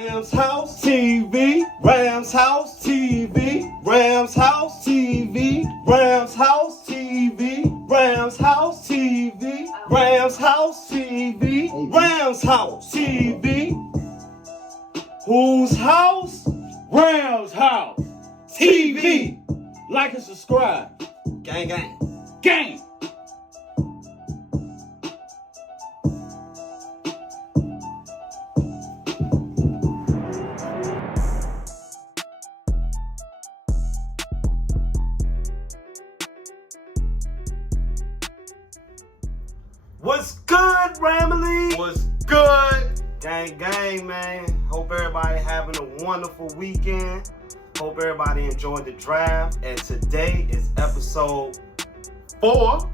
Ramshouse TV, Ramshouse TV, Ramshouse TV, Ramshouse TV, Ramshouse TV, Ramshouse TV, Ramshouse TV. Whose house? Ramshouse TV. Like and subscribe. Gang, gang. Gang. What's good, Ramily? What's good? Gang, gang, man. Hope everybody having a wonderful weekend. Hope everybody enjoyed the draft. And today is episode 4,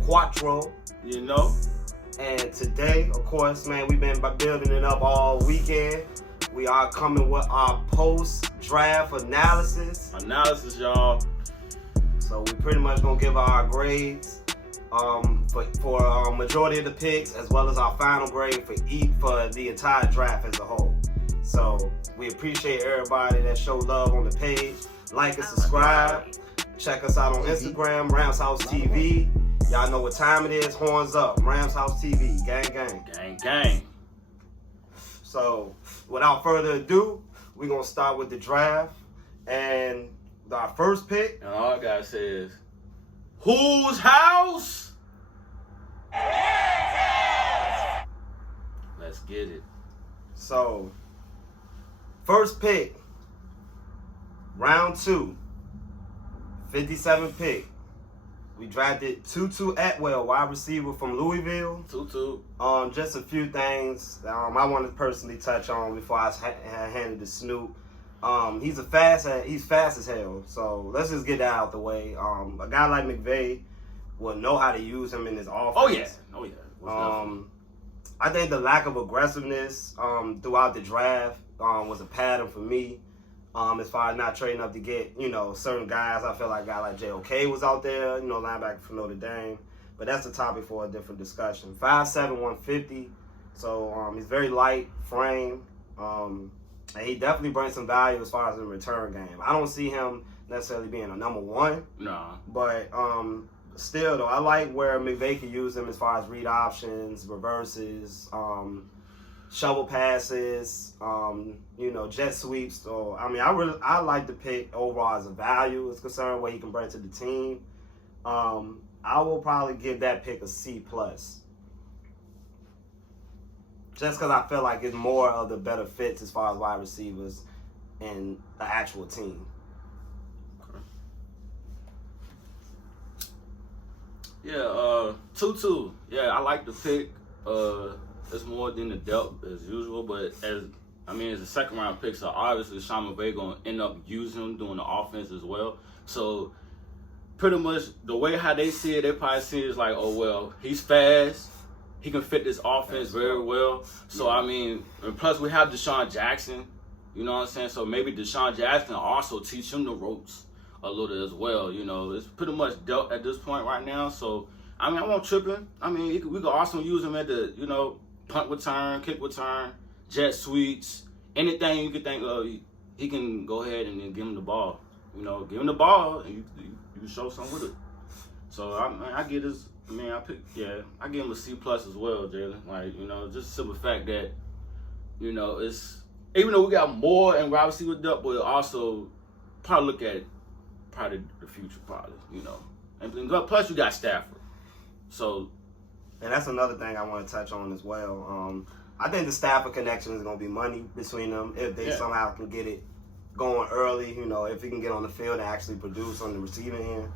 Quattro. You know? And today, of course, man, we've been building it up all weekend. We are coming with our post-draft analysis. Y'all. So we pretty much gonna give our grades for majority of the picks, as well as our final grade for the entire draft as a whole. So we appreciate everybody that showed love on the page. Like and subscribe. Check us out on Instagram, Ramshouse TV. Y'all know what time it is. Horns up, Ramshouse TV. Gang, gang. Gang, gang. So without further ado, we're gonna start with the draft. And our first pick. And all I gotta say is, whose house? Let's get it. So, first pick, round 2, 57 pick. We drafted Tutu Atwell, wide receiver from Louisville. Tutu. Just a few things I want to personally touch on before I hand it to Snoop. He's fast as hell. So let's just get that out the way. A guy like McVay will know how to use him in his offense. Oh yeah. I think the lack of aggressiveness throughout the draft was a pattern for me. As far as not trading up to get, certain guys. I feel like a guy like JOK was out there, linebacker for Notre Dame. But that's a topic for a different discussion. 5'7", 150. So he's very light frame. And he definitely brings some value as far as the return game. I don't see him necessarily being a number 1. Nah. But still, though, I like where McVay can use him as far as read options, reverses, shovel passes, jet sweeps. So I like the pick overall as a value is concerned, what he can bring to the team. I will probably give that pick a C+. Just because I feel like it's more of the better fits as far as wide receivers and the actual team. Okay. Yeah, Tutu. Yeah, I like the pick. It's more than the depth as usual, but as a second round pick, so obviously Sean McVay gonna end up using him doing the offense as well. So pretty much the way how they see it, they probably see it as like, oh well, he's fast. He can fit this offense very well. So, and plus we have Deshaun Jackson, you know what I'm saying? So maybe Deshaun Jackson also teach him the ropes a little as well. It's pretty much dealt at this point right now. So, I won't trip him. We could also use him at the, punt return, kick return, jet sweeps, anything you could think of. He can go ahead and then give him the ball. Give him the ball and you can show something with it. So, I get his... I give him a C+ as well, Jalen. Just the simple fact that, it's even though we got more and wide receiver depth, but also probably look at it, probably the future, and plus you got Stafford, so. And that's another thing I want to touch on as well. I think the Stafford connection is going to be money between them if they somehow can get it going early. If he can get on the field and actually produce on the receiving end.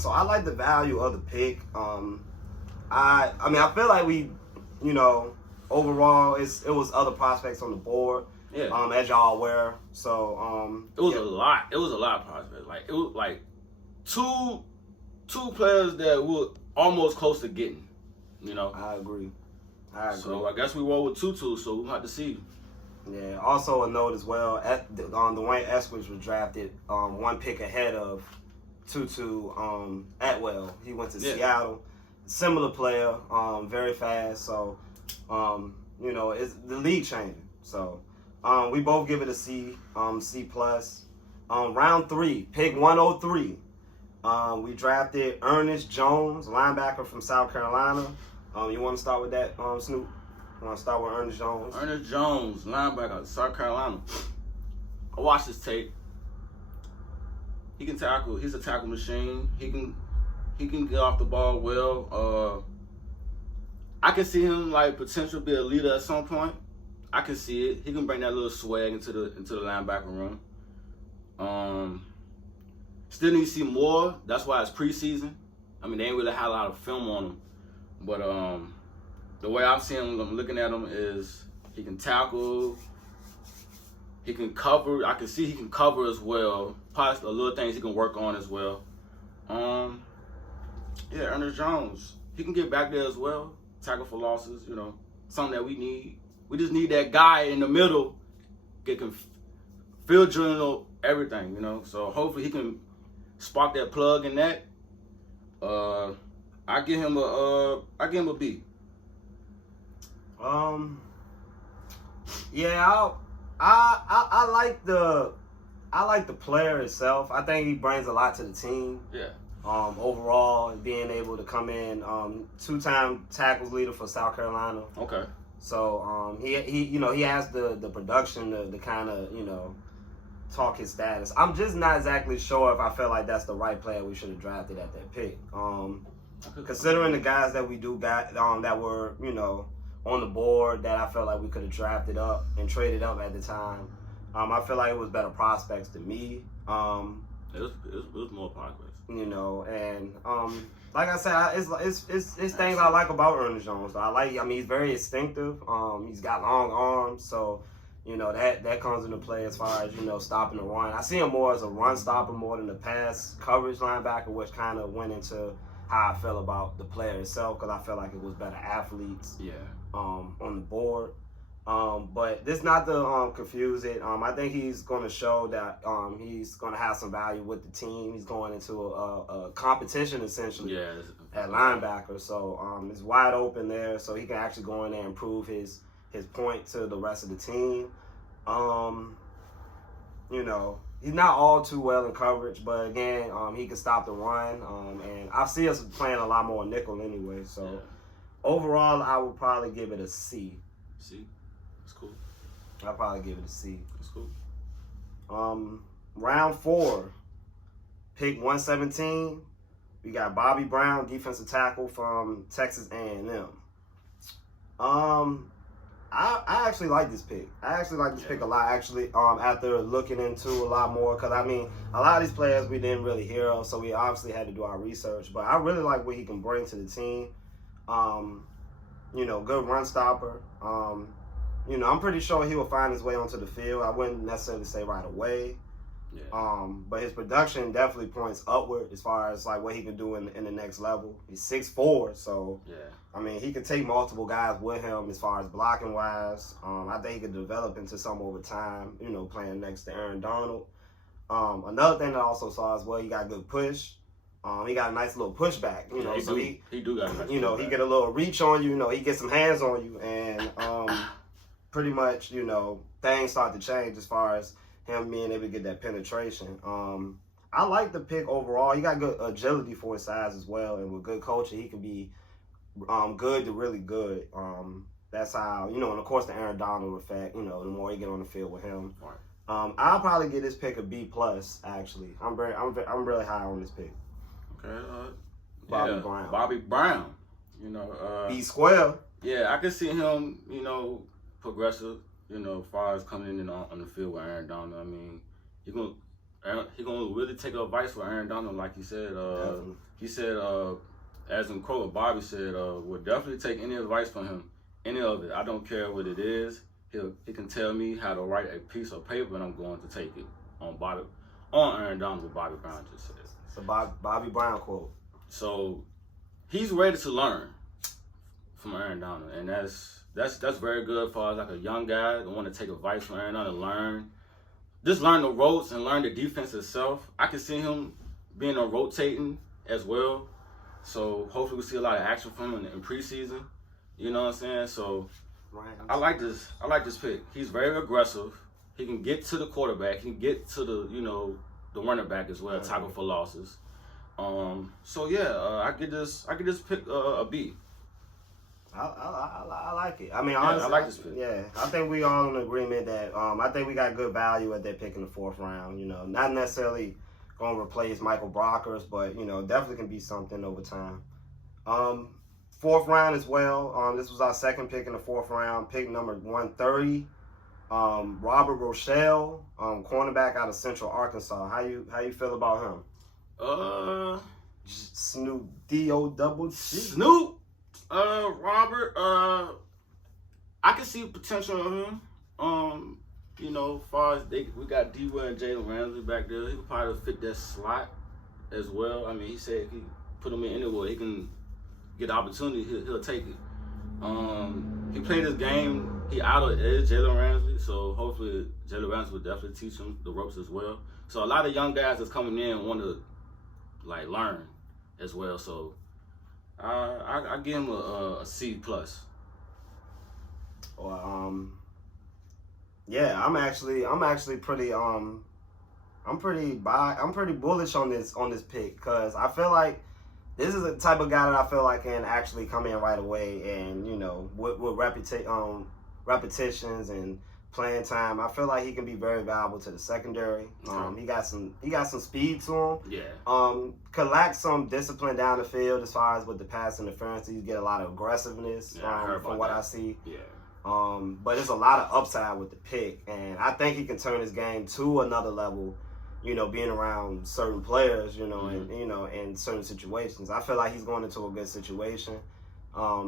So I like the value of the pick. I feel like we, overall it was other prospects on the board. Yeah. As y'all aware. So it was a lot. It was a lot of prospects. Like it was like two players that were almost close to getting. I agree. So I guess we roll with Tutu. So we'll have to see. Yeah. Also a note as well. Dwayne Eskridge was drafted 1 pick ahead of Tutu Atwell. He went to Seattle. Similar player, very fast. So, it's the league changing. So, We both give it a C, C plus. Round 3, pick 103. We drafted Ernest Jones, linebacker from South Carolina. You want to start with that, Snoop? You want to start with Ernest Jones? Ernest Jones, linebacker, South Carolina. I watched his tape. He can tackle. He's a tackle machine. He can get off the ball well. I can see him like potential be a leader at some point. I can see it. He can bring that little swag into the linebacker room. Still need to see more. That's why it's preseason. I mean, they ain't really had a lot of film on him. But the way I'm seeing him, I'm looking at him is he can tackle. He can cover. I can see he can cover as well. Possibly a little things he can work on as well. Yeah, Ernest Jones. He can get back there as well. Tackle for losses, you know, something that we need. We just need that guy in the middle that can field journal everything, you know. So hopefully he can spark that plug in that. I give him a B. Yeah, I like the player itself. I think he brings a lot to the team. Yeah. Overall, being able to come in, 2-time tackles leader for South Carolina. Okay. So he has the production to kind of talk his status. I'm just not exactly sure if I feel like that's the right player we should have drafted at that pick. Considering the guys that we got that were on the board that I felt like we could have drafted up and traded up at the time. I feel like it was better prospects to me. It was more progress. And like I said, it's things I like about Ernest Jones. He's very instinctive. He's got long arms, so that comes into play as far as stopping the run. I see him more as a run stopper more than a pass coverage linebacker, which kind of went into how I feel about the player itself, because I felt like it was better athletes. Yeah. On the board. But this not to confuse it. I think he's going to show that he's going to have some value with the team. He's going into a competition essentially at linebacker. So it's wide open there, so he can actually go in there and prove his point to the rest of the team. He's not all too well in coverage, but again, he can stop the run. And I see us playing a lot more nickel anyway. So overall, I would probably give it a C. C. Cool. I'll probably give it a C. That's cool. Round 4, pick 117. We got Bobby Brown, defensive tackle from Texas A&M. I actually like this pick. I actually like this pick a lot. Actually, after looking into a lot more, because a lot of these players we didn't really hear of, so we obviously had to do our research. But I really like what he can bring to the team. Good run stopper. I'm pretty sure he will find his way onto the field. I wouldn't necessarily say right away. Yeah. But his production definitely points upward as far as like what he can do in the next level. He's 6'4", so he could take multiple guys with him as far as blocking wise. I think he could develop into some over time, playing next to Aaron Donald. Another thing that I also saw as well, he got good push. He got a nice little pushback, so he do got a nice pushback. He get a little reach on you, he get some hands on you, and pretty much, things start to change as far as him being able to get that penetration. I like the pick overall. He got good agility for his size as well, and with good coaching, he can be good to really good. That's how, and of course the Aaron Donald effect, the more you get on the field with him. Right. I'll probably give this pick a B+, actually. I'm really high on this pick. Okay. Bobby Brown. B square. Yeah, I can see him, progressive, as far as coming in on the field with Aaron Donald. He gonna really take advice for Aaron Donald, like he said. He said, as in quote, Bobby said, would definitely take any advice from him, any of it. I don't care what it is. He can tell me how to write a piece of paper, and I'm going to take it on Aaron Donald, what Bobby Brown just said. It's a Bobby Brown quote. So he's ready to learn from Aaron Donald, and that's very good for us, like a young guy that want to take advice from Aaron Donald and learn the ropes and learn the defense itself. I can see him being a rotating as well. So hopefully we see a lot of action from him in preseason. You know what I'm saying? So Rams. I like this pick. He's very aggressive. He can get to the quarterback. He can get to the the running back as well. Tackle for losses. So yeah, I get this pick a B. I like it. I mean, honestly, I like this pick. Yeah, I think we all in agreement that I think we got good value at that pick in the 4th round. Not necessarily going to replace Michael Brockers, but definitely can be something over time. 4th round as well. This was our 2nd pick in the 4th round, pick number 130. Robert Rochelle, cornerback out of Central Arkansas. How you feel about him? Snoop D-O-double-G. Snoop. Robert, I can see potential in him. As far as we got dere and Jalen Ramsey back there, he could probably fit that slot as well. I mean, he said if he put him in anywhere, he can get the opportunity, he'll take it. He played his game, he out-edged Jalen Ramsey, so hopefully Jalen Ramsey will definitely teach him the ropes as well. So a lot of young guys that's coming in want to learn as well. So I give him a C plus. Well, yeah, I'm actually pretty I'm pretty bullish on this pick because I feel like this is the type of guy that I feel like can actually come in right away and with repetitions and playing time. I feel like he can be very valuable to the secondary. He got some speed to him. Yeah. Could lack some discipline down the field as far as with the pass interference. You get a lot of aggressiveness from what I see. Yeah. But there's a lot of upside with the pick, and I think he can turn his game to another level. Being around certain players, and in certain situations. I feel like he's going into a good situation.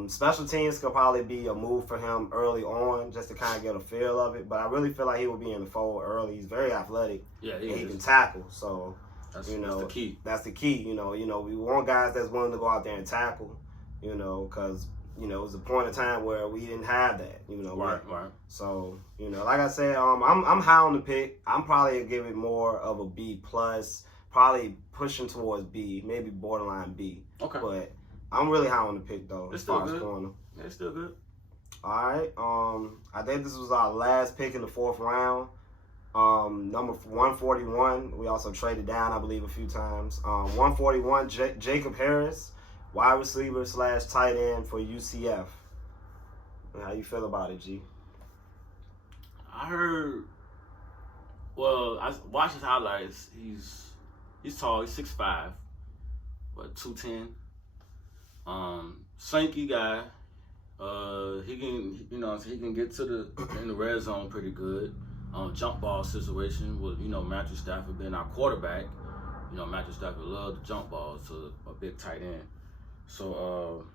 Special teams could probably be a move for him early on just to kind of get a feel of it. But I really feel like he will be in the fold early. He's very athletic. Yeah, he can tackle. So that's the key. That's the key. We want guys that's willing to go out there and tackle. Because it was a point in time where we didn't have that. Right. So like I said, I'm high on the pick. I'm probably gonna give it more of a B plus. Probably pushing towards B, maybe borderline B. Okay. But I'm really high on the pick though. It's still good. Corner. Yeah, it's still good. All right. I think this was our last pick in the 4th round. Number 141. We also traded down, I believe, a few times. 141. Jacob Harris, wide receiver / tight end for UCF. How you feel about it, G? I heard. Well, I watched his highlights. He's tall. He's 6'5", 210. Slinky guy. He can get to in the red zone pretty good. Jump ball situation with Matthew Stafford being our quarterback. Matthew Stafford loved the jump balls to a big tight end. So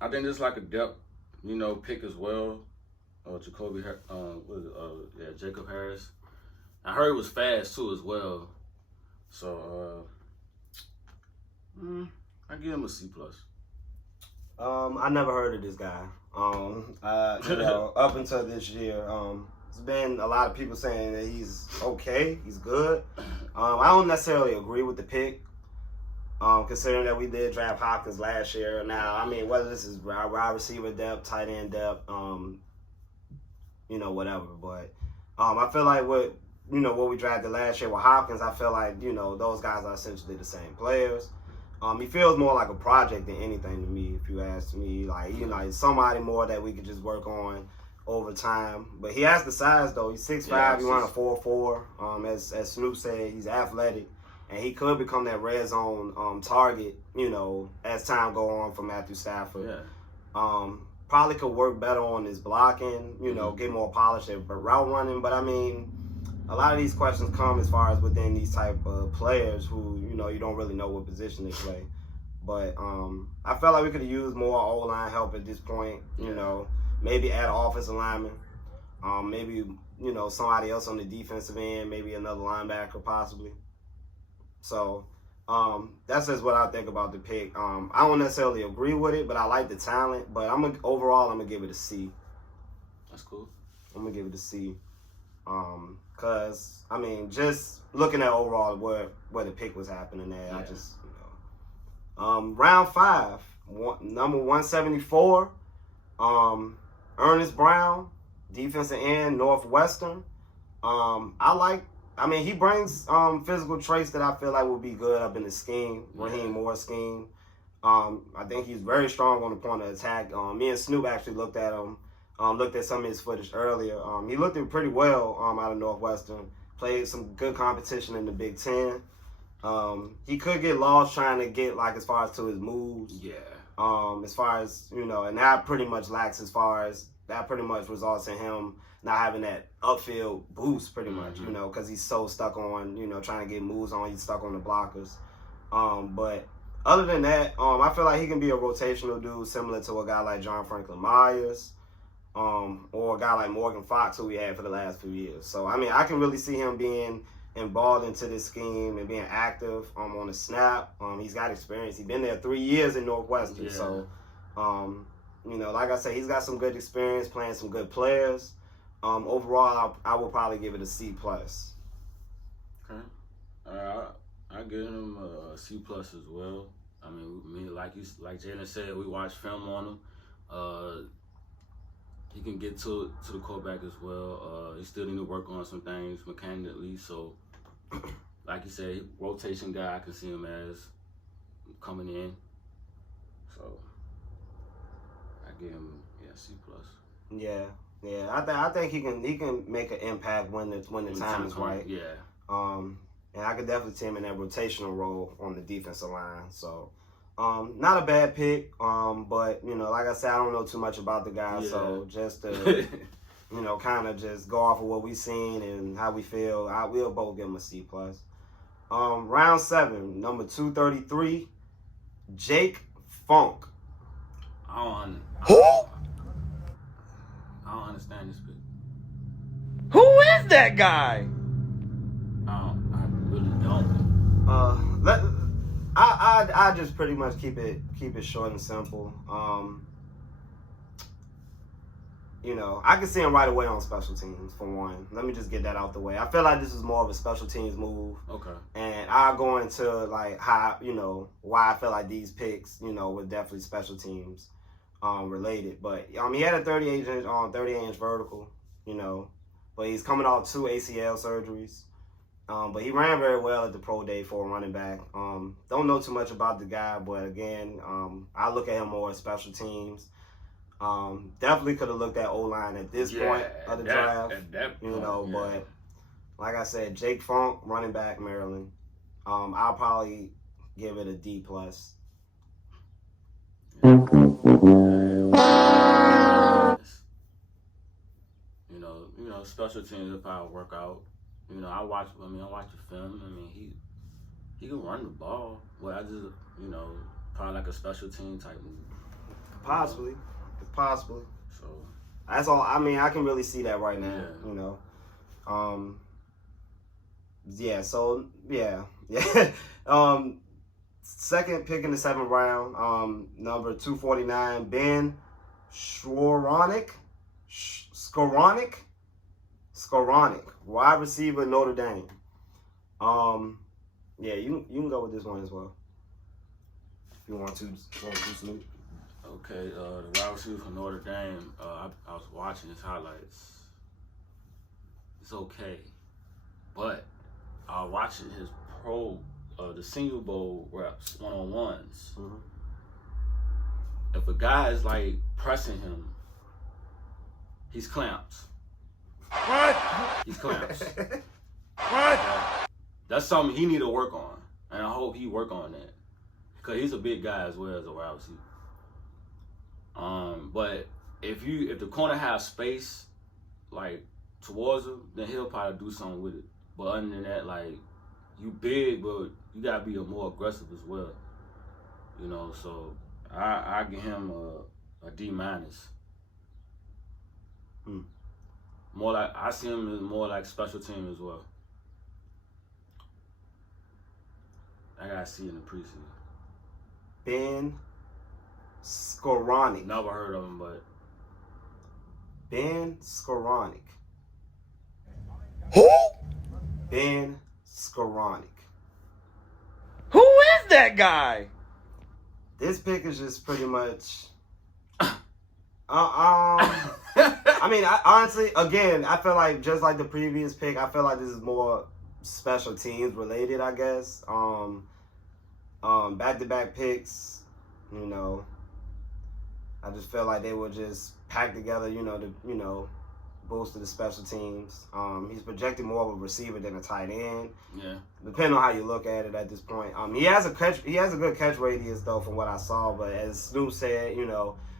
I think this is like a depth pick as well. Jacob Harris. I heard it was fast too as well. So I give him a C plus. I never heard of this guy. Up until this year, there's been a lot of people saying that he's okay, he's good. I don't necessarily agree with the pick, considering that we did draft Hopkins last year. Now, I mean, whether this is wide receiver depth, tight end depth, whatever. But I feel like what we drafted last year with Hopkins, I feel like those guys are essentially the same players. He feels more like a project than anything to me, if you ask me. Like, somebody more that we could just work on over time. But he has the size, though. He's 6'5", he runs a 4.4. As Snoop said, he's athletic. And he could become that red zone target, as time go on for Matthew Stafford. Yeah. Probably could work better on his blocking, get more polished at route running. But, I mean, a lot of these questions come as far as within these type of players who, you don't really know what position they play. But I felt like we could have used more O-line help at this point, maybe add an offensive lineman, maybe, somebody else on the defensive end, maybe another linebacker possibly. So that's just what I think about the pick. I don't necessarily agree with it, but I like the talent. But overall, I'm going to give it a C. That's cool. I'm going to give it a C. Because, I mean, just looking at overall where the pick was happening at, I just, round 5, number 174, Ernest Brown, defensive end, Northwestern. He brings physical traits that I feel like will be good up in the scheme, Raheem Moore's scheme. I think he's very strong on the point of attack. Me and Snoop actually looked at him, looked at some of his footage earlier. He looked at pretty well out of Northwestern. Played some good competition in the Big Ten. He could get lost trying to get as far as to his moves. Yeah. As far as, and that pretty much lacks that pretty much results in him not having that upfield boost pretty much, because he's so stuck on, trying to get moves on. He's stuck on the blockers. But other than that, I feel like he can be a rotational dude similar to a guy like John Franklin Myers, or a guy like Morgan Fox, who we had for the last few years. So, I can really see him being involved into this scheme and being active on the snap. He's got experience. He's been there 3 years in Northwestern. Yeah. So, like I said, he's got some good experience playing some good players. Overall, I will probably give it a C+. Okay. I give him a C+ as well. Like Jalen said, we watched film on him. He can get to the quarterback as well. He still need to work on some things mechanically. So, like you said, rotation guy, I can see him as coming in. So, I give him C+. Yeah. I think he can make an impact when the time is right. Yeah. And I could definitely see him in that rotational role on the defensive line. So, not a bad pick. But like I said, I don't know too much about the guy. Yeah. So just to kind of just go off of what we've seen and how we feel, we'll both give him a C+. Round 7, number 233, Jake Funk. Who? I don't understand this pick. Who is that guy? I really don't. I just pretty much keep it short and simple. I can see him right away on special teams for one. Let me just get that out the way. I feel like this is more of a special teams move. Okay. And I'll go into how why I feel like these picks were definitely special teams related. But he had a 38-inch vertical, but he's coming off 2 ACL surgeries. But he ran very well at the pro day for a running back. Don't know too much about the guy, but again, I look at him more as special teams. Definitely could have looked at O-line at this point of the draft. At that point, but like I said, Jake Funk, running back, Maryland. I'll probably give it a D+. Special teams will probably work out. I watch the film. He can run the ball. Well, I just, probably like a special team type move. Possibly. So that's all. I can really see that right now. Second pick in the 7th round, number 249, Ben Skowronek, wide receiver, Notre Dame. You can go with this one as well. If you want to, Snoop. Okay, the wide receiver from Notre Dame, I was watching his highlights. It's okay. But I was watching his the Senior Bowl reps, one-on-ones. Mm-hmm. If a guy is pressing him, he's clamps. What? He's clamps. What? That's something he need to work on, and I hope he work on that, because he's a big guy as well as a wide receiver. But if the corner has space towards him, then he'll probably do something with it. But other than that, you big, but you gotta be more aggressive as well. So I give him a D-. More I see him as more like special team as well. I gotta see in the preseason. Ben Skowronek. Never heard of him, but Ben Skowronek. Who? Ben Skowronek. Who is that guy? This pick is just pretty much I mean, honestly, again, I feel like just like the previous pick, I feel like this is more special teams related, I guess. Back-to-back picks, you know, I just feel like they were just packed together, to boost to the special teams. He's projected more of a receiver than a tight end. Yeah. Depending on how you look at it at this point. He has a good catch radius though, from what I saw. But as Snoop said,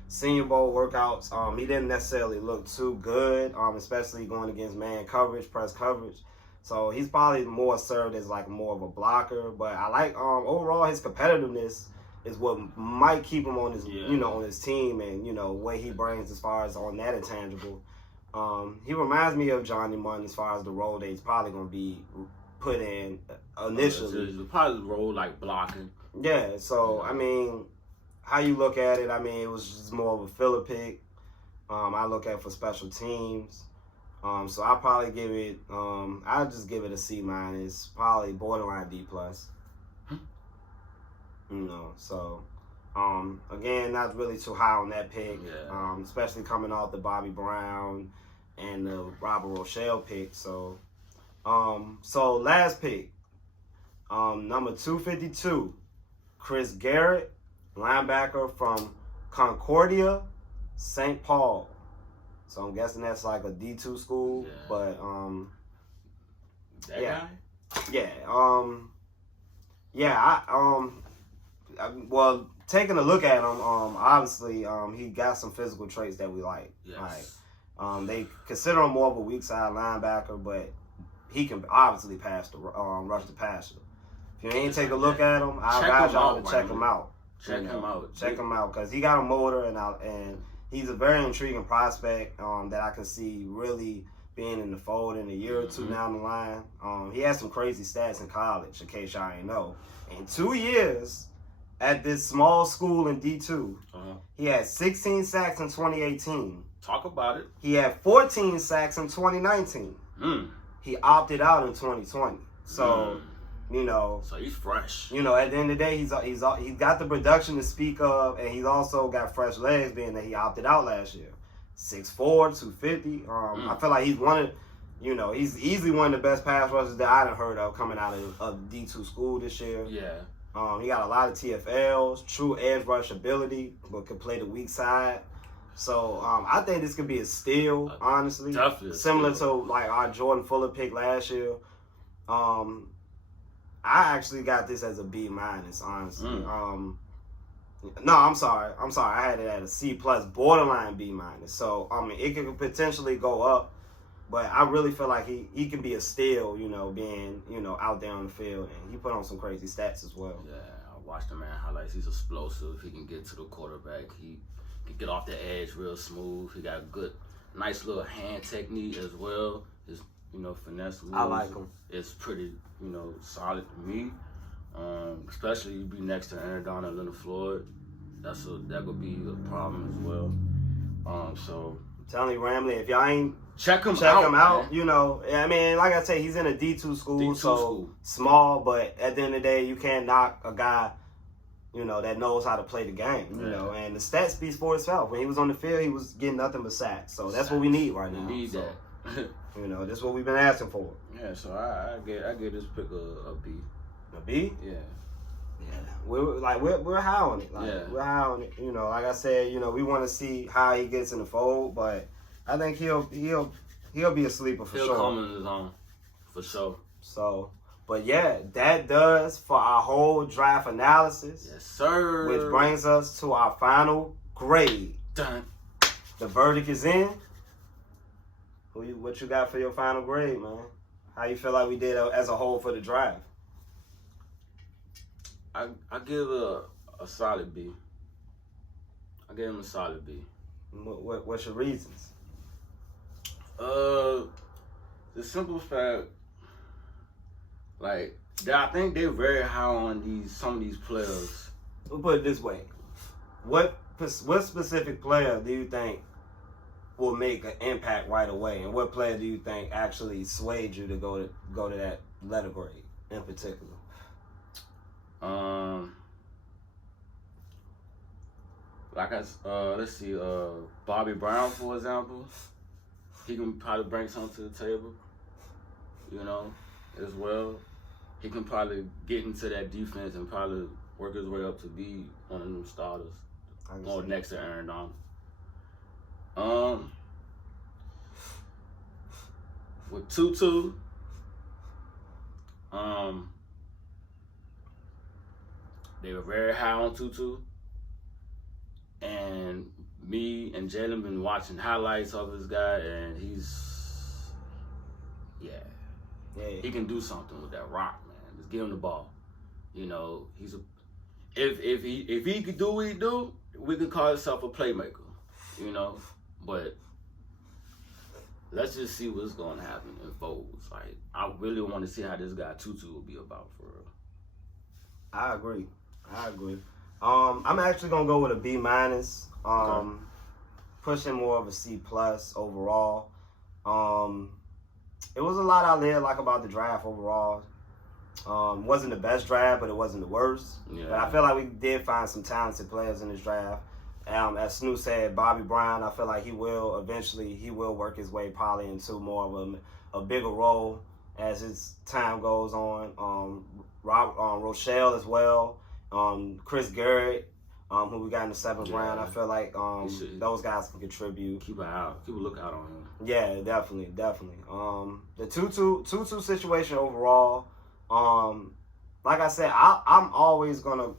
Senior Bowl workouts, he didn't necessarily look too good, especially going against man coverage, press coverage. So he's probably more served as like more of a blocker. But I like overall his competitiveness is what might keep him on his on his team, and what he brings as far as on that intangible. He reminds me of Johnny Munn as far as the role that he's probably going to be put in initially. Probably the role like blocking. Yeah, so I mean, how you look at it, I mean, it was just more of a filler pick. I look at it for special teams. So I'll probably give it, I'll just give it a C-, probably borderline D+. So again, not really too high on that pick, especially coming off the Bobby Brown and the Robert Rochelle pick. So last pick, number 252, Chris Garrett, linebacker from Concordia, St. Paul. So I'm guessing that's like a D2 school, but that guy? Well, taking a look at him, obviously, he got some physical traits that we like. Yes. Like, they consider him more of a weak side linebacker, but he can obviously rush the passer. If you ain't take a look at him, I advise y'all to check him out. Check him out. Check him out, because he got a motor, and he's a very intriguing prospect that I can see really being in the fold in a year or two down the line. He had some crazy stats in college, in case y'all ain't know. In 2 years at this small school in D2, he had 16 sacks in 2018. Talk about it. He had 14 sacks in 2019. He opted out in 2020. So, so he's fresh. At the end of the day, he's got the production to speak of, and he's also got fresh legs, being that he opted out last year. 6'4", 250. I feel like he's he's easily one of the best pass rushers that I done heard of coming out of D2 school this year. Yeah. He got a lot of TFLs, true edge rush ability, but can play the weak side. So I think this could be a steal, honestly. Definitely. Similar to like our Jordan Fuller pick last year. I actually got this as a B-, honestly. No, I'm sorry. I had it at a C+, borderline B-. So it could potentially go up, but I really feel like he can be a steal, being out there on the field, and he put on some crazy stats as well. Yeah, I watched the man highlights. He's explosive. He can get to the quarterback. He can get off the edge real smooth. He got good, nice little hand technique as well. His finesse moves. I like him. It's pretty solid to me. Especially you be next to Aaron and Leonard Floyd. That could be a problem as well. So I'm telling you, Ramily, if y'all ain't check him out. Man. I mean, like I say, he's in a D2 school, small, but at the end of the day, you can't knock a guy, that knows how to play the game, and the stats speaks for itself. When he was on the field, he was getting nothing but sacks. So that's what we need right now. We need that. This is what we've been asking for. Yeah, so I get this pick a B. A B? Yeah. We're high on it. We're high on it. Like I said, we want to see how he gets in the fold, but I think he'll be a sleeper for sure. He'll come in his own, for sure. So, but yeah, that does for our whole draft analysis. Yes, sir. Which brings us to our final grade. Done. The verdict is in. What you got for your final grade, man? How you feel like we did as a whole for the draft? I give a solid B. I give him a solid B. What's your reasons? The simple fact, I think they're very high on some of these players. We'll put it this way: what specific player do you think will make an impact right away, and what player do you think actually swayed you to go to that letter grade in particular? like let's see, Bobby Brown, for example. He can probably bring something to the table, you know, as well. He can probably get into that defense and probably work his way up to be one of them starters. Going next to Aaron Donald. With Tutu, they were very high on Tutu. And me and Jalen been watching highlights of this guy, and yeah, he can do something with that rock, man. Just give him the ball. You know, if he could do what he do, we could call himself a playmaker. You know, but let's just see what's going to happen in Foles. Like, I really want to see how this guy Tutu will be about for real. I agree. I'm actually gonna go with a B-. Okay. Pushing more of a C+ overall. It was a lot out there like about the draft overall. Wasn't the best draft, but it wasn't the worst. Yeah. But I feel like we did find some talented players in this draft. As Snoop said, Bobby Brown, I feel like he will work his way probably into more of a bigger role as his time goes on. Rochelle as well. Chris Garrett, who we got in the 7th round. I feel like those guys can contribute. Keep a lookout on him. Yeah, definitely. The Tutu situation overall, like I said, I'm always gonna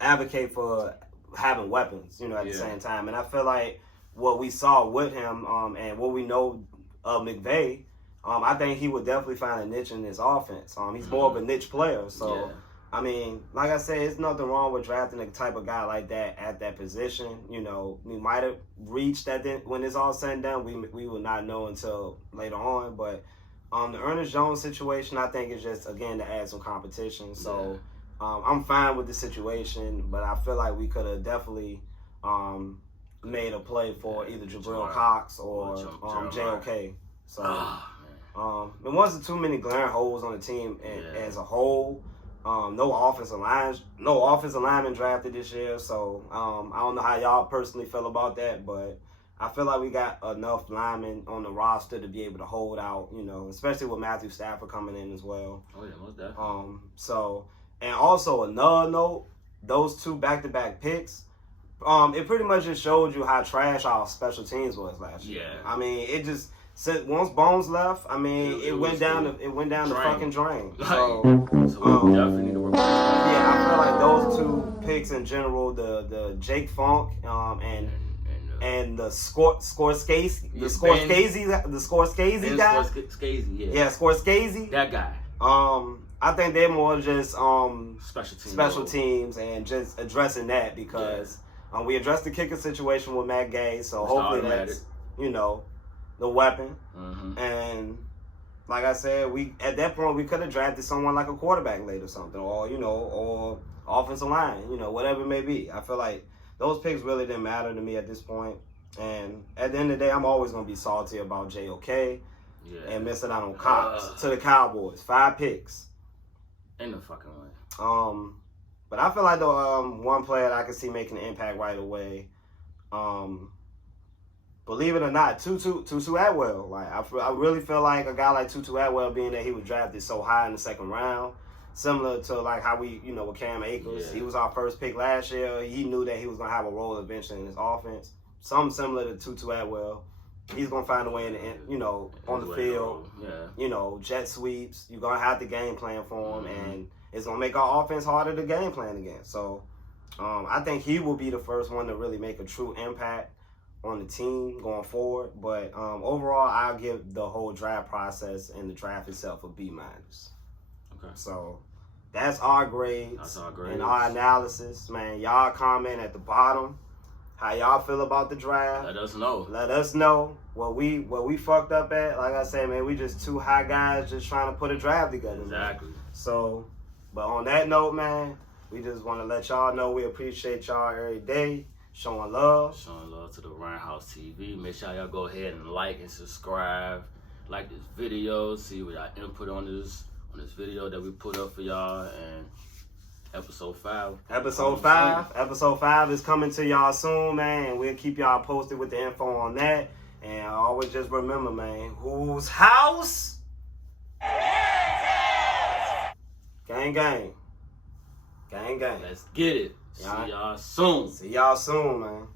advocate for having weapons, you know, at the same time. And I feel like what we saw with him, and what we know of McVay, I think he would definitely find a niche in his offense. He's more of a niche player, so. I mean, like I said, it's nothing wrong with drafting a type of guy like that at that position. You know, we might have reached that when it's all said and done. We will not know until later on. But the Ernest Jones situation, I think, is just, again, to add some competition. So I'm fine with the situation, but I feel like we could have definitely made a play for either Jabril Cox or JOK. So there wasn't too many glaring holes on the team as a whole. No offensive lineman drafted this year, so I don't know how y'all personally feel about that, but I feel like we got enough linemen on the roster to be able to hold out, you know, especially with Matthew Stafford coming in as well. Oh yeah, most definitely. And also another note, those 2 back-to-back picks, it pretty much just showed you how trash our special teams was last year. Yeah. I mean, it just once Bones left, I mean, it went down the fucking drain. So we definitely need to work on that. Yeah, I feel like those 2 picks in general, the Jake Funk and the Scorsese guy. Scorsese. That guy. I think they're more just special teams and just addressing that because we addressed the kicker situation with Matt Gay, so hopefully that's, you know, the weapon. And like I said, at that point we could have drafted someone like a quarterback late or something, or, you know, or offensive line, you know, whatever it may be. I feel like those picks really didn't matter to me at this point. And at the end of the day, I'm always gonna be salty about JOK and missing out on Cox to the Cowboys. 5 picks. Ain't no fucking way. But I feel like the one player that I can see making an impact right away, believe it or not, Tutu Atwell. Like I really feel like a guy like Tutu Atwell, being that he was drafted so high in the 2nd round, similar to like how we, you know, with Cam Akers, he was our first pick last year. He knew that he was gonna have a role eventually in his offense. Something similar to Tutu Atwell. He's gonna find a way on the field. You know, jet sweeps. You're gonna have the game plan for him, and it's gonna make our offense harder to game plan against. So, I think he will be the first one to really make a true impact on the team going forward. But overall, I'll give the whole draft process and the draft itself a B-. Okay. So that's our grades and our analysis. Man, y'all comment at the bottom how y'all feel about the draft. Let us know what we fucked up at. Like I said, man, we just 2 high guys just trying to put a draft together. Exactly. Man. So, but on that note, man, we just want to let y'all know we appreciate y'all every day. Showing love to the Ramshouse TV. Make sure y'all go ahead and like and subscribe. Like this video. See what y'all input on this video that we put up for y'all. And Episode 5. Episode 5. Episode 5 is coming to y'all soon, man. And we'll keep y'all posted with the info on that. And always just remember, man, whose house? Gang, gang. Gang, gang. Let's get it. See y'all soon. See y'all soon, man.